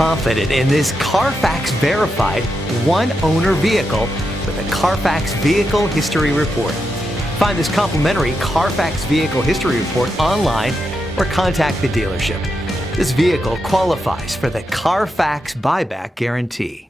confident in this Carfax verified one-owner vehicle with a Carfax Vehicle History Report. Find this complimentary Carfax Vehicle History Report online or contact the dealership. This vehicle qualifies for the Carfax Buyback Guarantee.